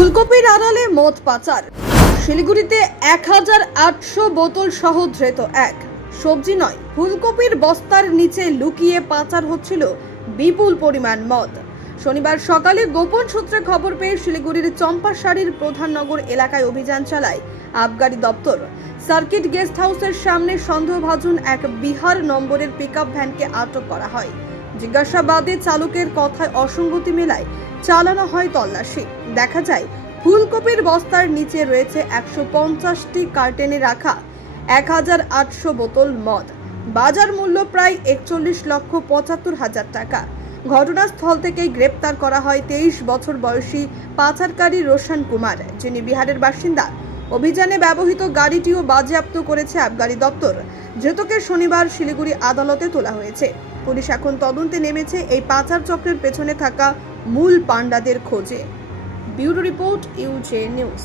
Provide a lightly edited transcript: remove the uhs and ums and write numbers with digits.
ফুলকপির আড়ালে মদ পাচার। শিলিগুড়িতে 1800 বোতল সহ ধৃত এক। সবজি নয়, ফুলকপির বস্তার নিচে লুকিয়ে পাচার হচ্ছিল বিপুল পরিমাণ মদ। শনিবার সকালে গোপন সূত্রে খবর পেয়ে শিলিগুড়ির চম্পাশাড়ির প্রধাননগর এলাকায় অভিযান চালায় আবগারি দপ্তর। সার্কিট গেস্ট হাউসের সামনে সন্দেহভাজন এক বিহার নম্বরের পিকআপ ভ্যানকে আটক করা হয়। জিজ্ঞাসাবাদে চালকের কথায় অসঙ্গতি মেলায় চালানো হয় তল্লাশি। দেখা যায় ফুলকপির বস্তার নিচে রয়েছে 150টি কার্টনে রাখা 1800 বোতল মদ। বাজার মূল্য প্রায় 41,75,000 টাকা। ঘটনাস্থল থেকেই গ্রেপ্তার করা হয় 23 বছর বয়সী পাচারকারী রোশন কুমার, যিনি বিহারের বাসিন্দা। অভিযানে ব্যবহৃত গাড়িটিও বাজেয়াপ্ত করেছে আবগারি দপ্তর। ধৃতকে শনিবার শিলিগুড়ি আদালতে তোলা হয়েছে। পুলিশ এখন তদন্তে নেমেছে এই পাচার চক্রের পেছনে থাকা মূল পাণ্ডাদের খোঁজে। Bureau report, UJ news.